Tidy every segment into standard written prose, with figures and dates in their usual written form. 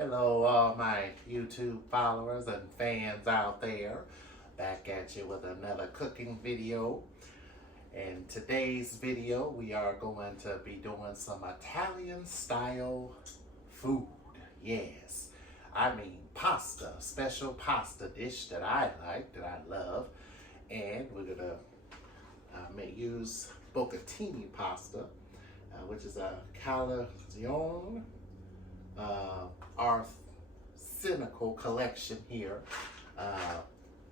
Hello, all my YouTube followers and fans out there. Back at you with another cooking video. In today's video, we are going to be doing some Italian style food. Yes, I mean pasta, special pasta dish that I like, that I love. And we're gonna use Bucatini pasta, which is a calagione our cynical collection here.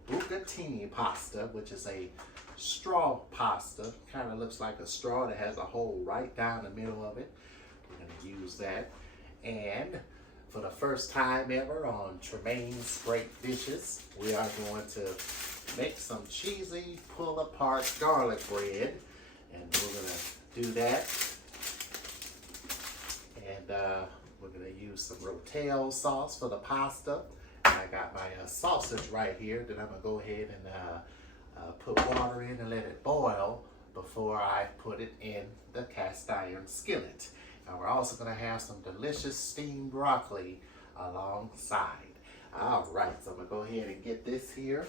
Bucatini pasta, which is a straw pasta. Kind of looks like a straw that has a hole right down the middle of it. We're going to use that. And for the first time ever on Tremaine's Great Dishes, we are going to make some cheesy pull-apart garlic bread. And we're going to do that. And we're going to use some rotel sauce for the pasta. And I got my sausage right here that I'm going to go ahead and put water in and let it boil before I put it in the cast iron skillet. And we're also going to have some delicious steamed broccoli alongside. All right, so I'm going to go ahead and get this here.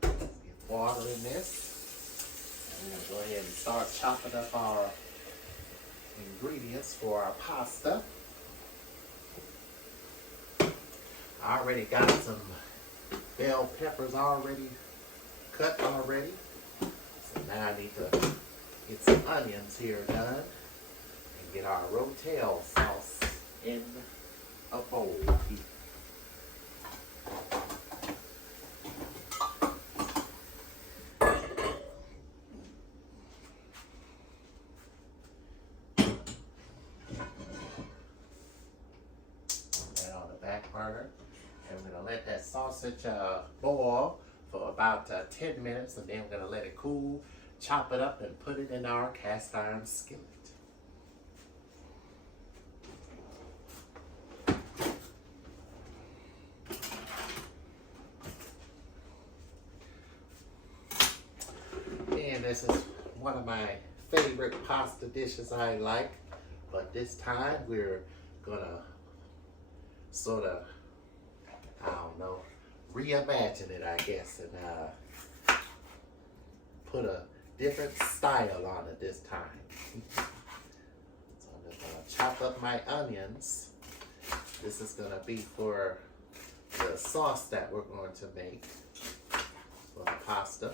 Get water in this. And we're going to go ahead and start chopping up our ingredients for our pasta. I already got some bell peppers already cut already. So now I need to get some onions here done and get our rotel sauce in a bowl here. On the back burner. And we're going to let that sausage boil for about 10 minutes, and then we're going to let it cool, chop it up, and put it in our cast iron skillet. And this is one of my favorite pasta dishes I like, but this time we're going to sort of, I don't know, reimagine it, I guess, and put a different style on it this time. So I'm just going to chop up my onions. This is going to be for the sauce that we're going to make for the pasta.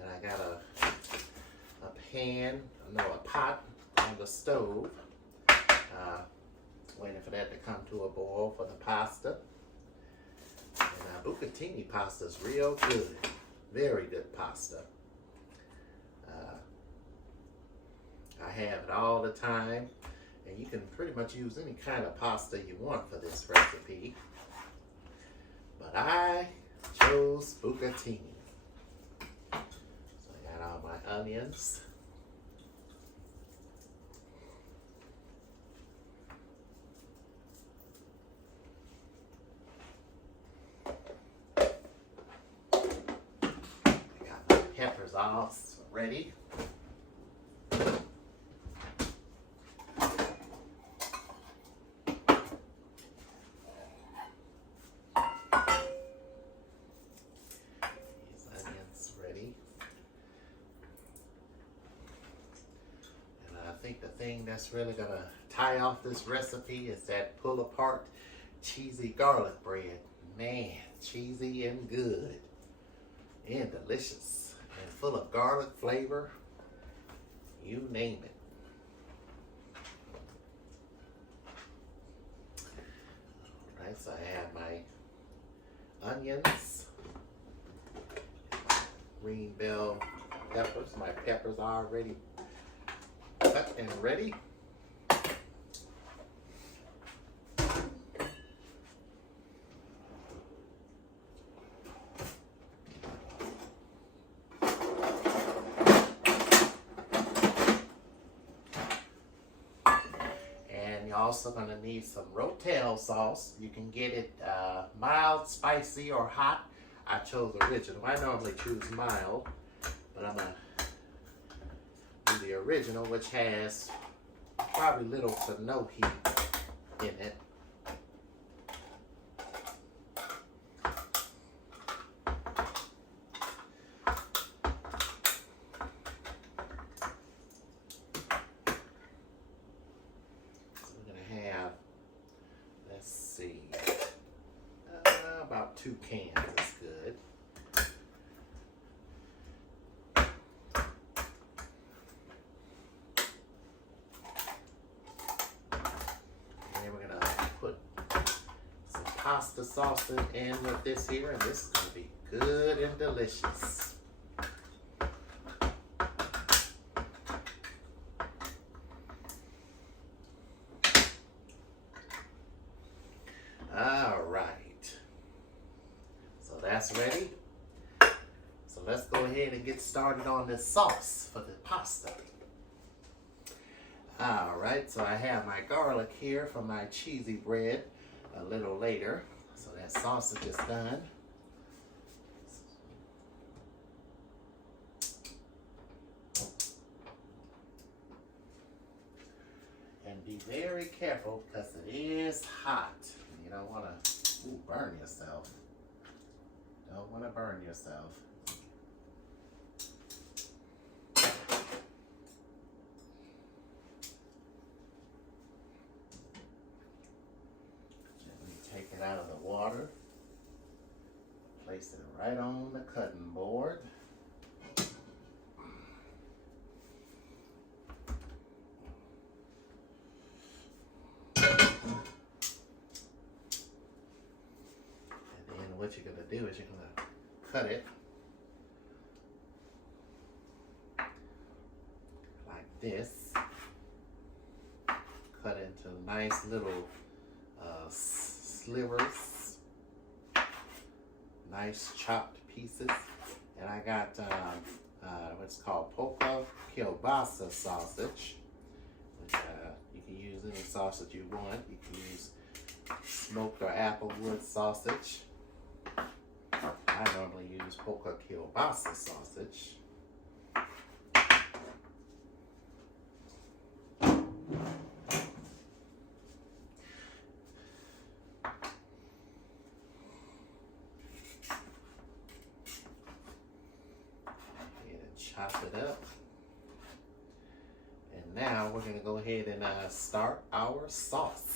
And I got a pot on the stove. Waiting for that to come to a boil for the pasta. And Bucatini pasta is real good. Very good pasta. I have it all the time. And you can pretty much use any kind of pasta you want for this recipe. But I chose Bucatini. So I got all my onions. Peppers all ready. These onions ready. And I think the thing that's really going to tie off this recipe is that pull apart cheesy garlic bread. Man, cheesy and good and delicious. And full of garlic flavor, you name it. All right, so I have my onions, green bell peppers. My peppers are already cut and ready. Also going to need some rotel sauce. You can get it mild, spicy, or hot. I chose original. I normally choose mild, but I'm going to do the original, which has probably little to no heat in it. 2 cans is good. And then we're gonna put some pasta sauce in with this here, and this is gonna be good and delicious. All right, so that's ready. So let's go ahead and get started on this sauce for the pasta. All right, so I have my garlic here for my cheesy bread a little later. So that sausage is done. And be very careful because it is hot. You don't want to burn yourself. Don't want to burn yourself. Gently take it out of the water. Place it right on the cutting board. What you're going to do is you're going to cut it like this. Cut into nice little slivers, nice chopped pieces. And I got what's called polka kielbasa sausage, which you can use any sausage you want. You can use smoked or applewood sausage. I normally use polka kielbasa sausage. And chop it up. And now we're going to go ahead and start our sauce.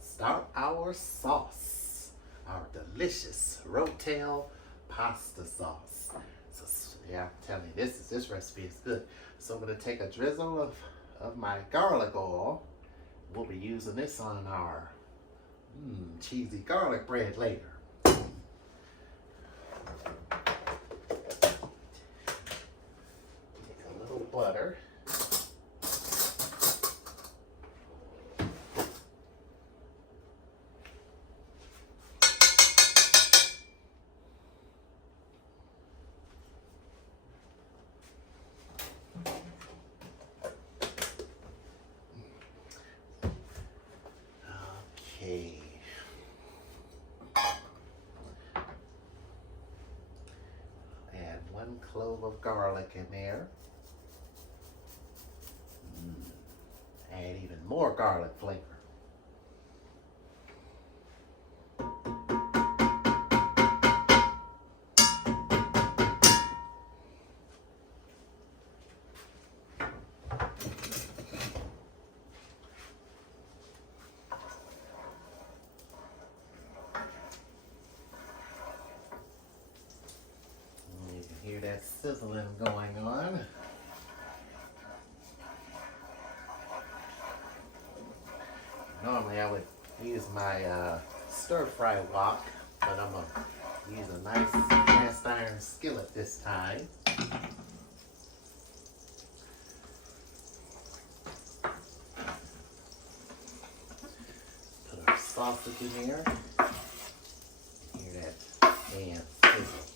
Start our sauce, our delicious Rotel pasta sauce. So yeah, I'm telling you, this recipe is good. So I'm gonna take a drizzle of my garlic oil. We'll be using this on our cheesy garlic bread later. Take a little butter. Okay. Add 1 clove of garlic in there. Add even more garlic flavor. Hear that sizzling going on. Normally I would use my stir-fry wok, but I'm going to use a nice cast iron skillet this time. Put our sausage in there. Hear that pan sizzle.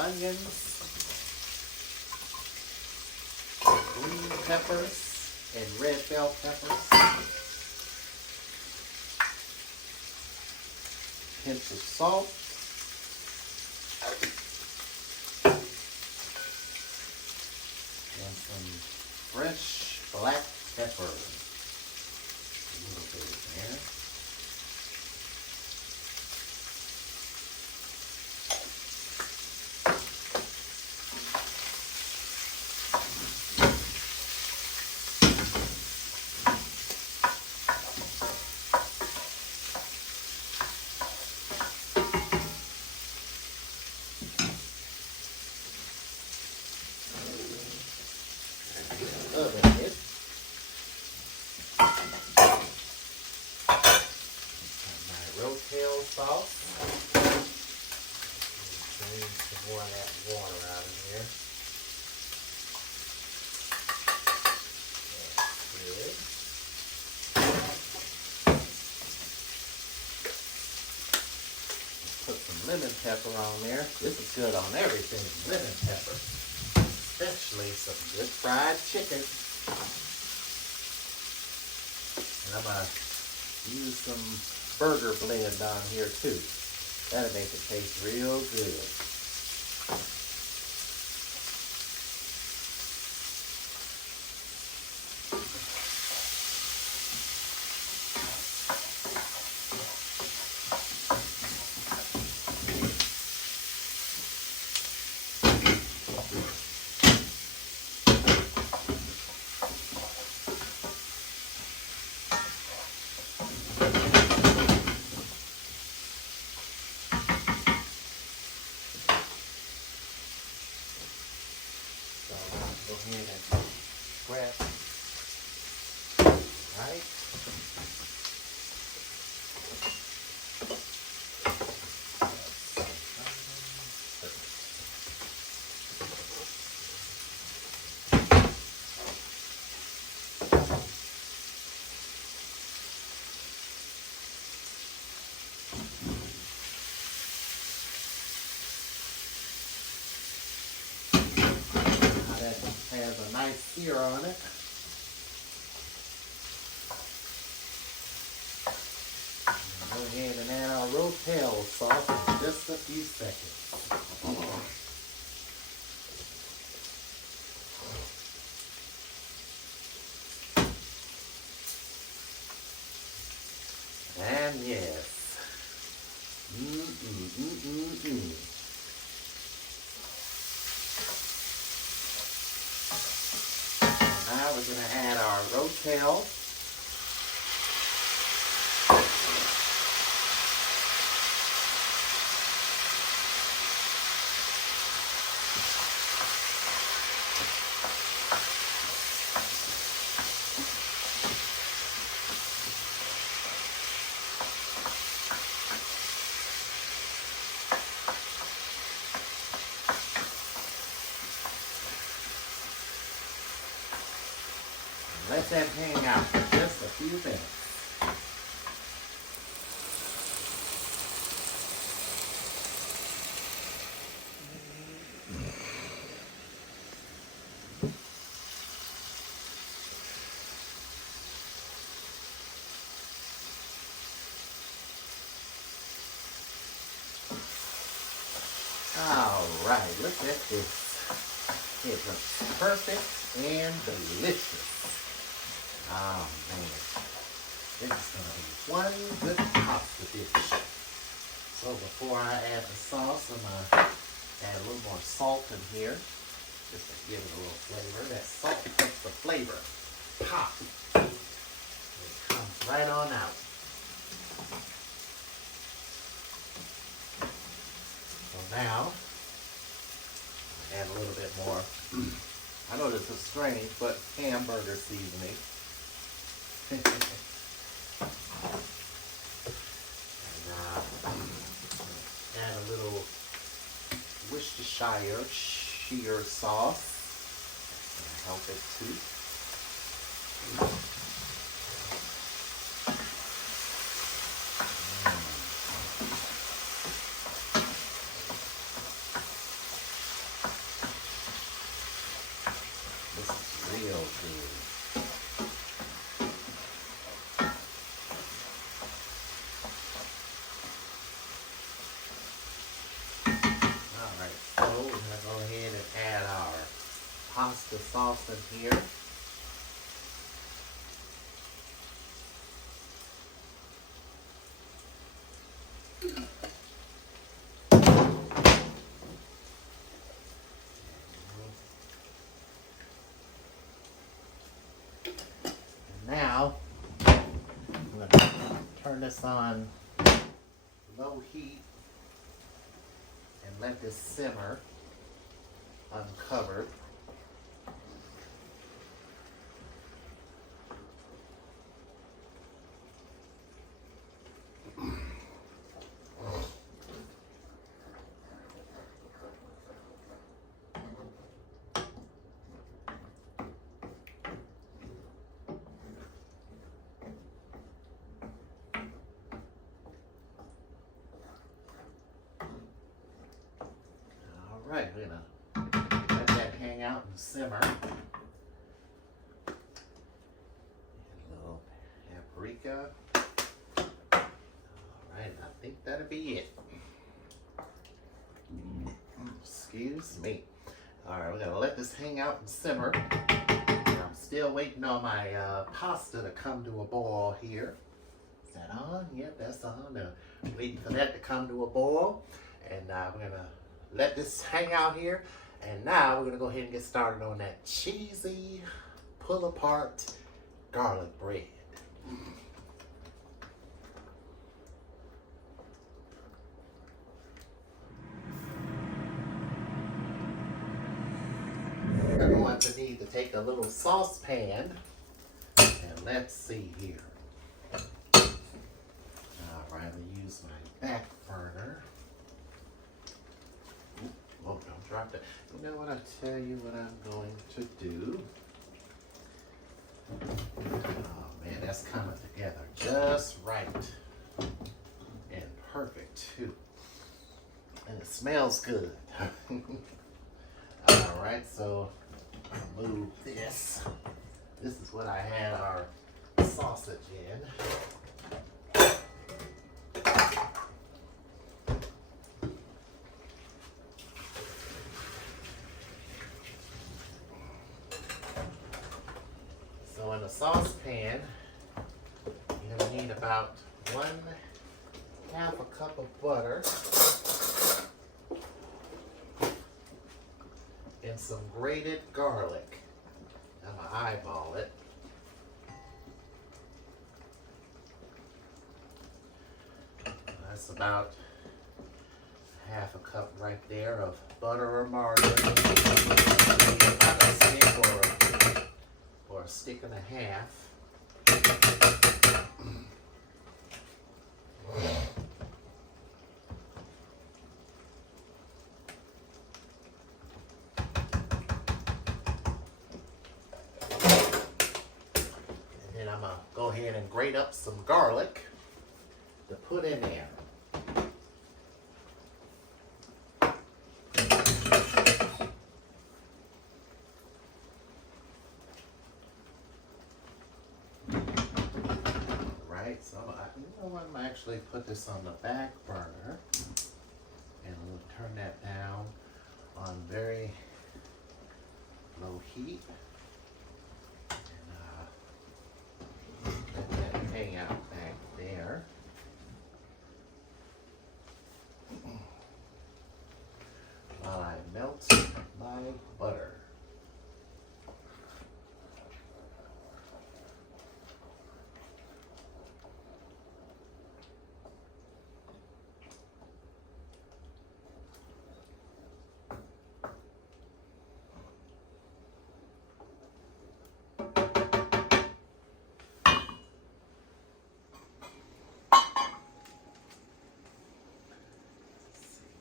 onions, green peppers, and red bell peppers. Pinch of salt. And some fresh black pepper. A little bit in there. Oven it. My rotel sauce. Drain some more of that water out of here. That's good. Put some lemon pepper on there. This is good on everything, lemon pepper. Especially some good fried chicken. And I'm going to use some burger blend on here too. That'll make it taste real good. So I'll go ahead and grab, right? That has a nice sear on it. Go ahead and add our rotel sauce in just a few seconds. And yes. Now we're going to add our rotel. Let that hang out for just a few minutes. All right, look at this. It looks perfect and delicious. Oh man, this is going to be one good pasta dish. So before I add the sauce, I'm going to add a little more salt in here, just to give it a little flavor. That salt makes the flavor pop. It comes right on out. So now, add a little bit more. I know this is strange, but hamburger seasoning. And add a little Worcestershire sheer sauce. Help it too. So we're going to go ahead and add our pasta sauce in here. Now, I'm going to turn this on low heat and let this simmer uncovered. Alright, we're gonna let that hang out and simmer. And a little paprika. Alright, I think that'll be it. Excuse me. Alright, we're gonna let this hang out and simmer. I'm still waiting on my pasta to come to a boil here. Is that on? Yep, that's on. Waiting for that to come to a boil. And we're gonna let this hang out here, and now we're gonna go ahead and get started on that cheesy pull apart garlic bread. We're going to need to take a little saucepan, and let's see here. All right, I'm gonna use my back burner. Oh, don't drop that. You know what? I'll tell you what I'm going to do. Oh man, that's coming together just right. And perfect too. And it smells good. Alright, so I'll move this. This is what I had our sausage in. So in a saucepan, you're going to need about 1/2 cup of butter and some grated garlic. I'm going to eyeball it. That's about 1/2 cup right there of butter or margarine. About a stick or a stick and a half. And then I'm going to go ahead and grate up some garlic to put in there. So you know what, I'm gonna actually put this on the back burner and we'll turn that down on very low heat and let that hang out back there. While I melt my butter.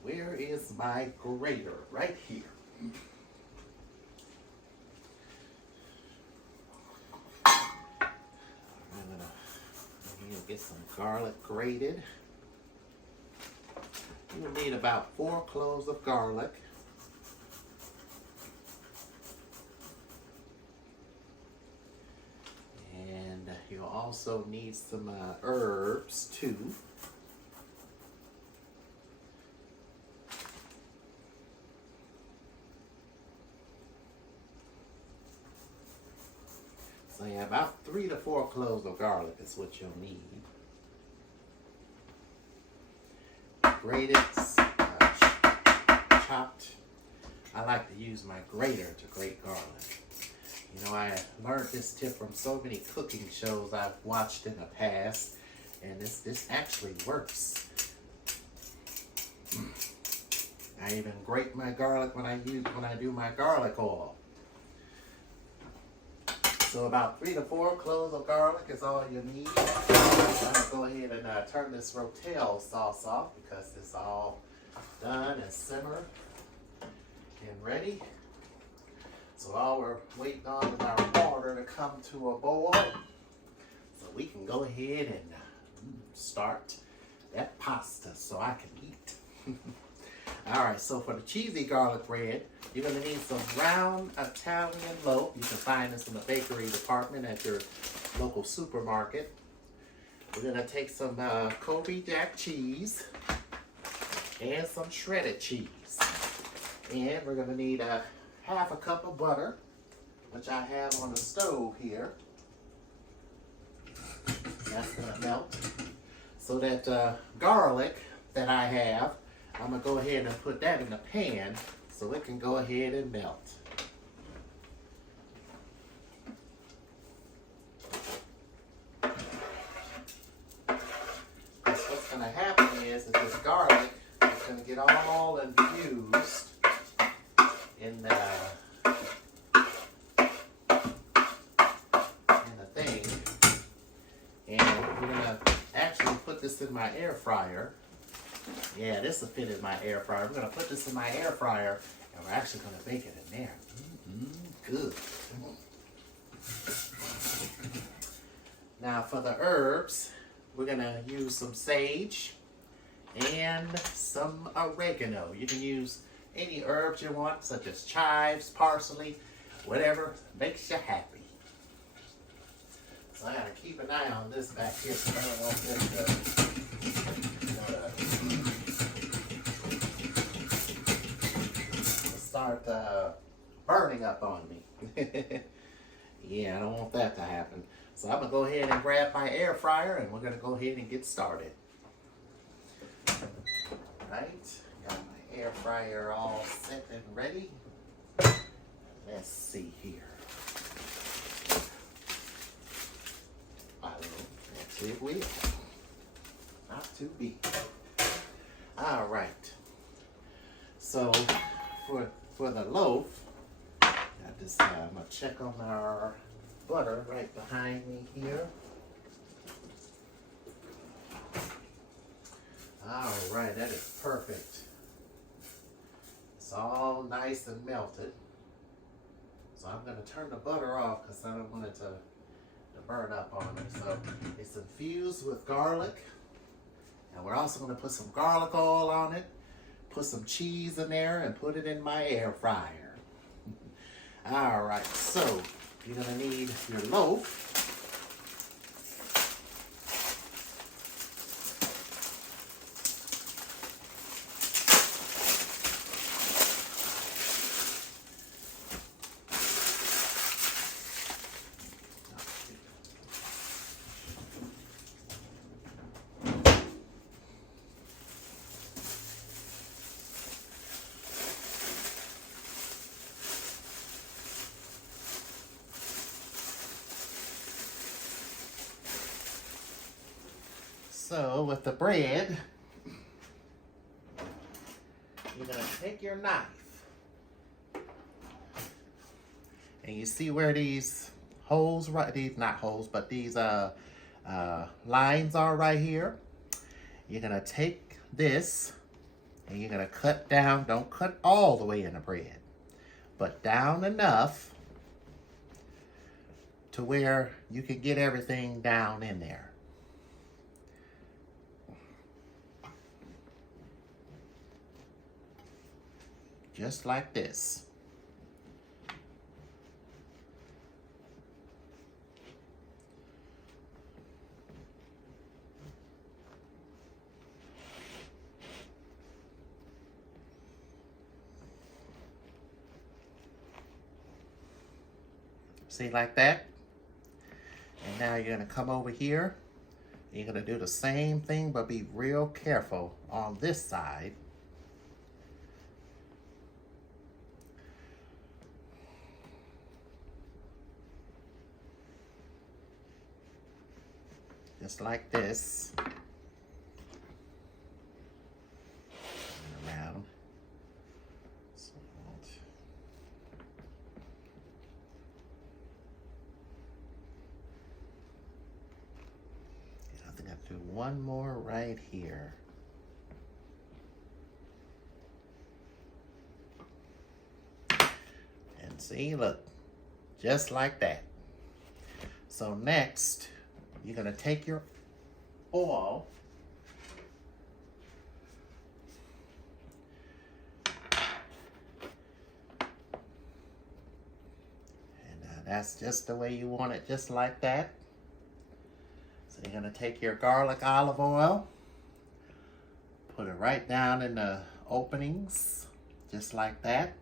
Where is my grater? Right here. I'm gonna get some garlic grated. You'll need about 4 cloves of garlic. And you'll also need some herbs too. Yeah, about 3 to 4 cloves of garlic is what you'll need. Grated, chopped. I like to use my grater to grate garlic. You know, I learned this tip from so many cooking shows I've watched in the past, and this actually works. I even grate my garlic when I do my garlic oil. So about 3 to 4 cloves of garlic is all you need. I'm gonna go ahead and turn this Rotel sauce off because it's all done and simmered and ready. So all we're waiting on is our water to come to a boil. So we can go ahead and start that pasta so I can eat. All right, so for the cheesy garlic bread, you're gonna need some round Italian loaf. You can find this in the bakery department at your local supermarket. We're gonna take some Kobe Jack cheese and some shredded cheese. And we're gonna need half a cup of butter, which I have on the stove here. That's gonna melt. So that garlic that I have, I'm gonna go ahead and put that in the pan so it can go ahead and melt. What's gonna happen is that this garlic is gonna get all infused in the thing, and we're gonna actually put this in my air fryer. Yeah, this will fit in my air fryer. We're gonna put this in my air fryer, and we're actually gonna bake it in there. Good. Now for the herbs, we're gonna use some sage and some oregano. You can use any herbs you want, such as chives, parsley, whatever makes you happy. So I gotta keep an eye on this back here because I don't want this to start burning up on me. Yeah, I don't want that to happen. So I'm gonna go ahead and grab my air fryer and we're gonna go ahead and get started. Right, got my air fryer all set and ready. Let's see here. That's it will. Not too big. All right. So for the loaf, got this. I'm gonna check on our butter right behind me here. All right, that is perfect. It's all nice and melted. So I'm gonna turn the butter off because I don't want it to burn up on it. So it's infused with garlic. And we're also gonna put some garlic oil on it, put some cheese in there, and put it in my air fryer. All right, so you're gonna need your loaf. So with the bread, you're gonna take your knife and you see where these holes, right? These not holes, but these lines are right here. You're gonna take this and you're gonna cut down. Don't cut all the way in the bread, but down enough to where you can get everything down in there. Just like this. See, like that? now you're gonna come over here. You're gonna do the same thing, but be real careful on this side. Just like this. And around. I think I'll do one more right here. And see, look, just like that. So next, you're gonna take your oil and that's just the way you want it, just like that. So you're gonna take your garlic olive oil, put it right down in the openings, just like that.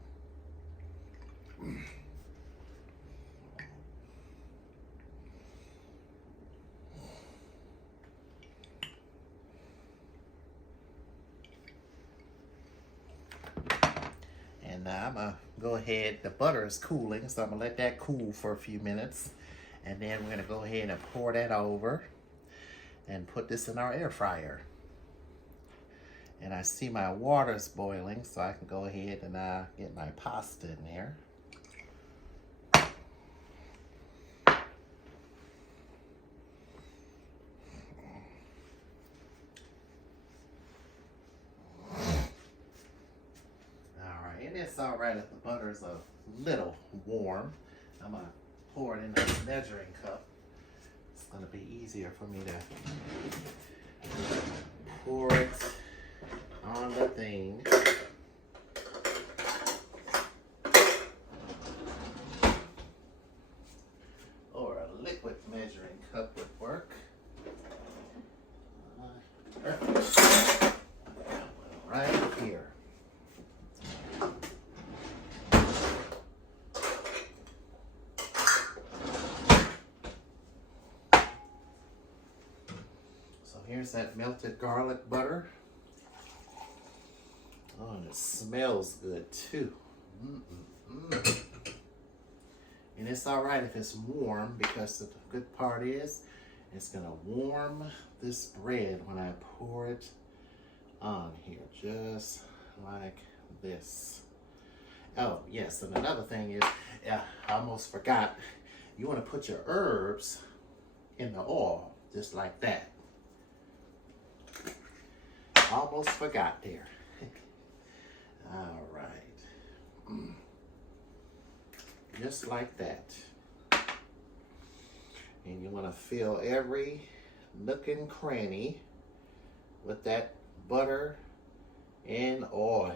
And now I'm gonna go ahead, the butter is cooling, so I'm gonna let that cool for a few minutes. And then we're gonna go ahead and pour that over and put this in our air fryer. And I see my water's boiling, so I can go ahead and get my pasta in there. It's all right if the butter's a little warm. I'm gonna pour it in this measuring cup. It's gonna be easier for me to pour it on the thing. Or a liquid measuring cup would work. Right here. Here's that melted garlic butter. Oh, and it smells good too. And it's all right if it's warm, because the good part is it's gonna warm this bread when I pour it on here, just like this. Oh yes, and another thing is, I almost forgot, you wanna put your herbs in the oil, just like that. Almost forgot there. All right. Just like that. And you want to fill every nook and cranny with that butter and oil.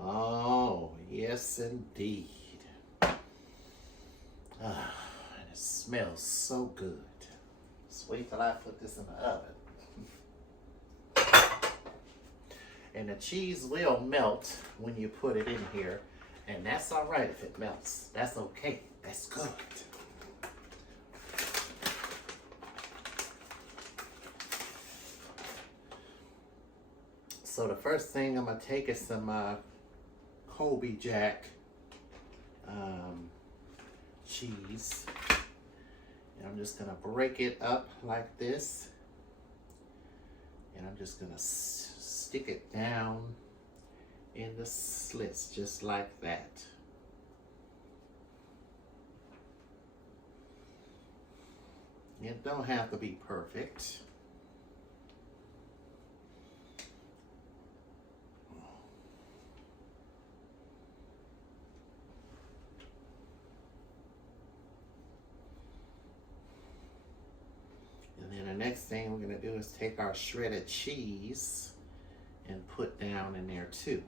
Oh, yes indeed. And it smells so good. Just wait till I put this in the oven. And the cheese will melt when you put it in here. And that's all right if it melts. That's okay. That's good. So the first thing I'm going to take is some Colby Jack cheese. And I'm just going to break it up like this. And I'm just going to stick it down in the slits just like that. It don't have to be perfect. And then the next thing we're going to do is take our shredded cheese and put down in there too.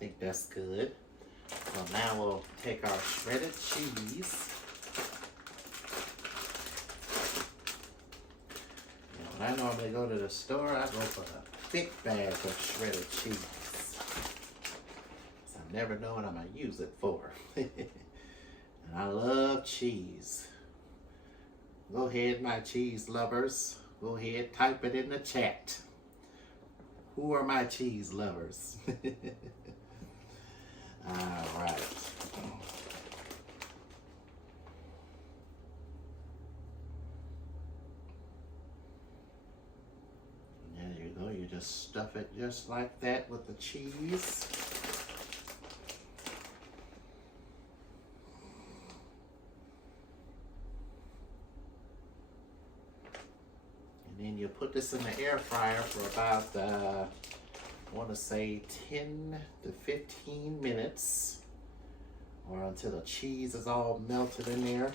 think that's good. So now we'll take our shredded cheese. When I normally go to the store, I go for a thick bag of shredded cheese. So I never know what I'm going to use it for. And I love cheese. Go ahead, my cheese lovers. Go ahead, type it in the chat. Who are my cheese lovers? All right. There you go. You just stuff it just like that with the cheese. And then you put this in the air fryer for about, I want to say 10 to 15 minutes, or until the cheese is all melted in there.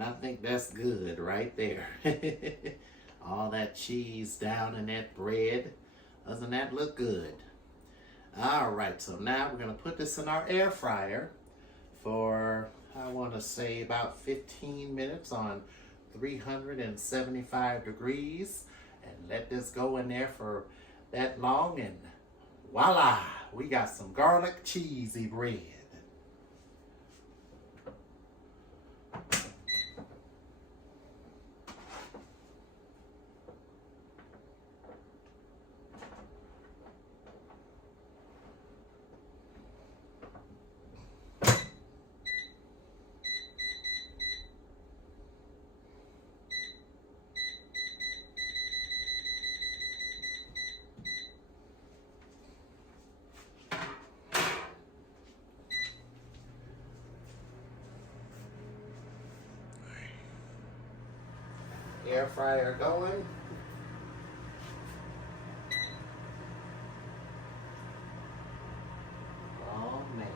I think that's good right there. All that cheese down in that bread. Doesn't that look good? All right, so now we're going to put this in our air fryer for, I want to say, about 15 minutes on 375 degrees. And let this go in there for that long, and voila, we got some garlic cheesy bread. Air fryer going. Oh man,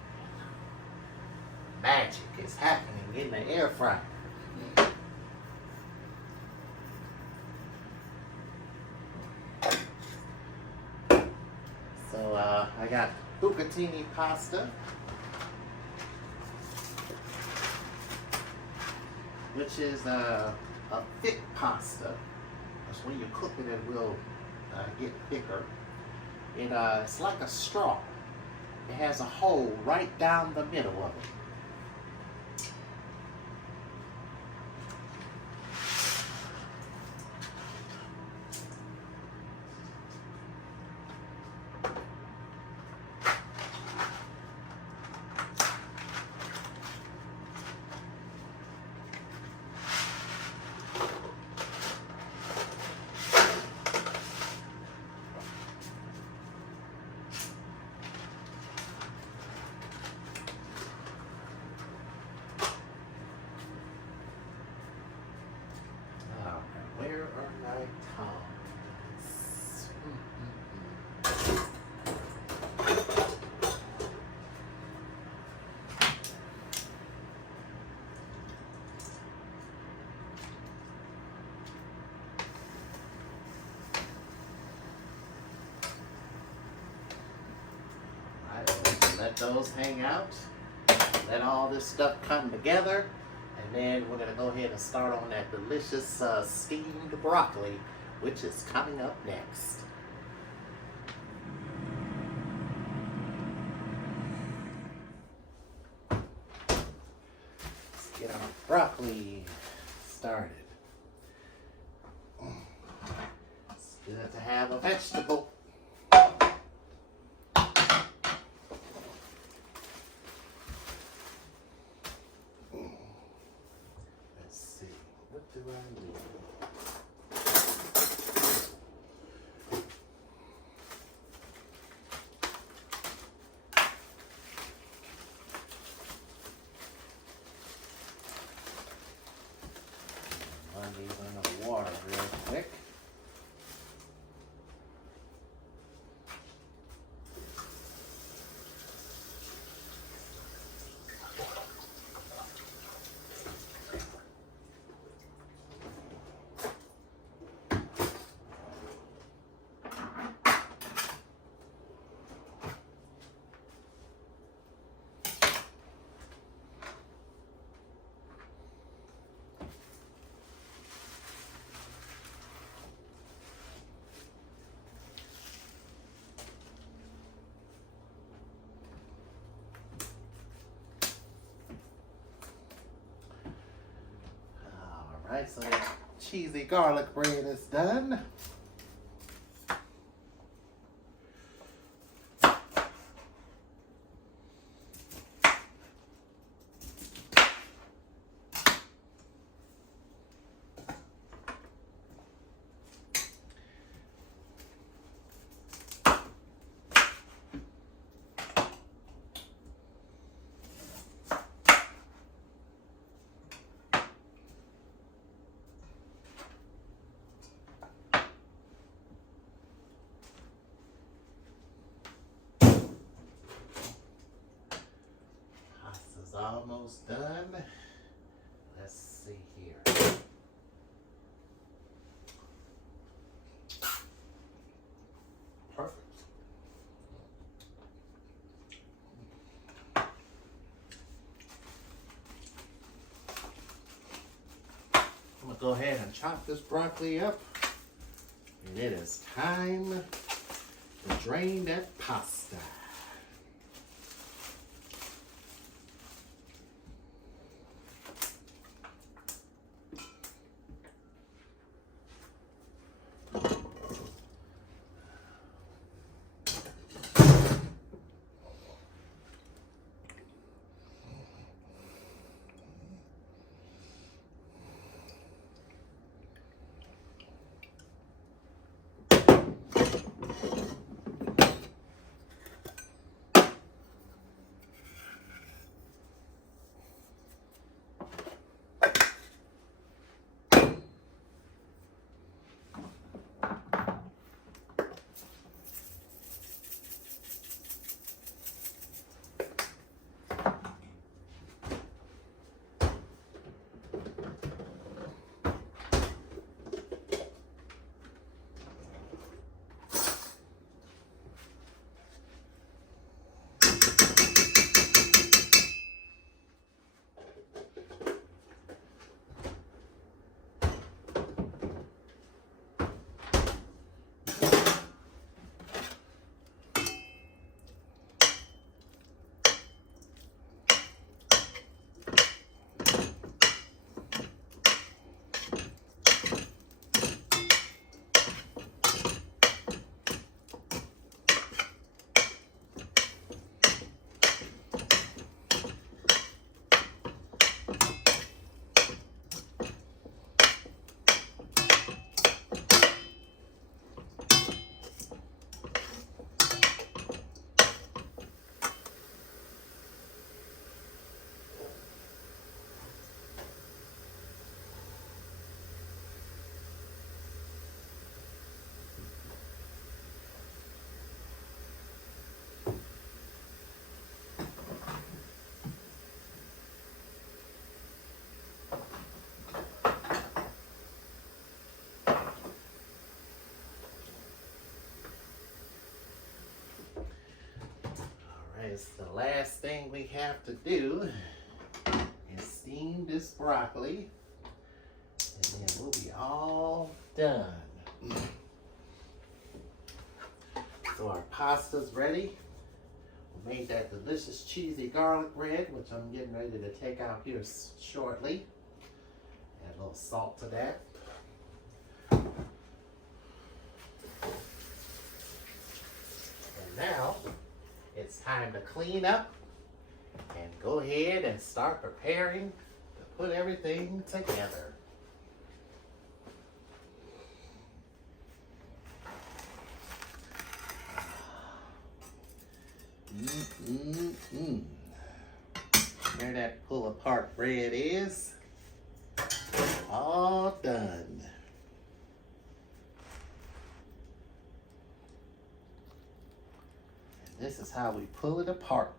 magic is happening in the air fryer. So I got Bucatini pasta, which is a thick pasta. Because when you cook it, it will get thicker. It's like a straw. It has a hole right down the middle of it. Where are my tongs? let those hang out. Let all this stuff come together. And then we're gonna go ahead and start on that delicious steamed broccoli, which is coming up next. Let's get our broccoli started. It's good to have a vegetable. What do I need? I need enough water real quick. Alright, so that cheesy garlic bread is done. Almost done. Let's see here. Perfect. I'm gonna go ahead and chop this broccoli up, and it is time to drain that pasta. is the last thing we have to do is steam this broccoli, and then we'll be all done. So our pasta's ready. We made that delicious cheesy garlic bread, which I'm getting ready to take out here shortly. Add a little salt to that. And now it's time to clean up and go ahead and start preparing to put everything together. There that pull apart bread is. All done. And this is how we pull it apart.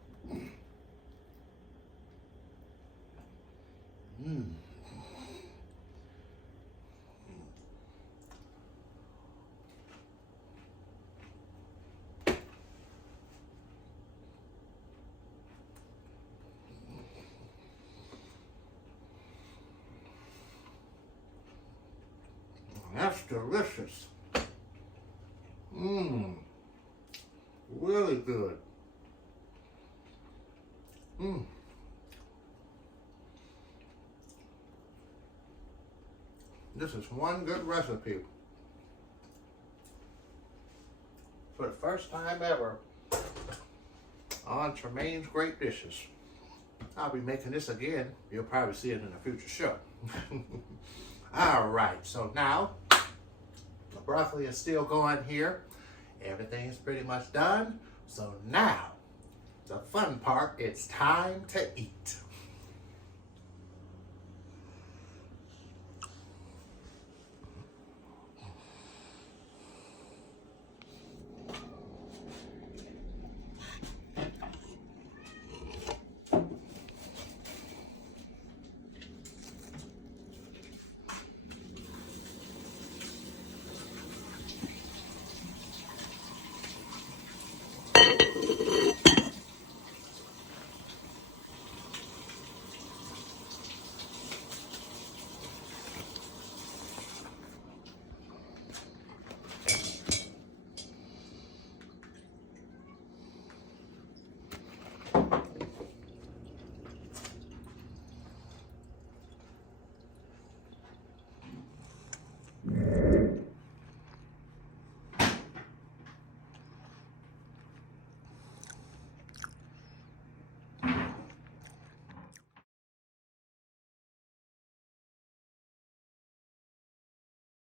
That's delicious. Really good. This is one good recipe. For the first time ever on Tremaine's Great Dishes. I'll be making this again. You'll probably see it in a future show. All right, so now the broccoli is still going here. Everything is pretty much done. So now, the fun part, it's time to eat.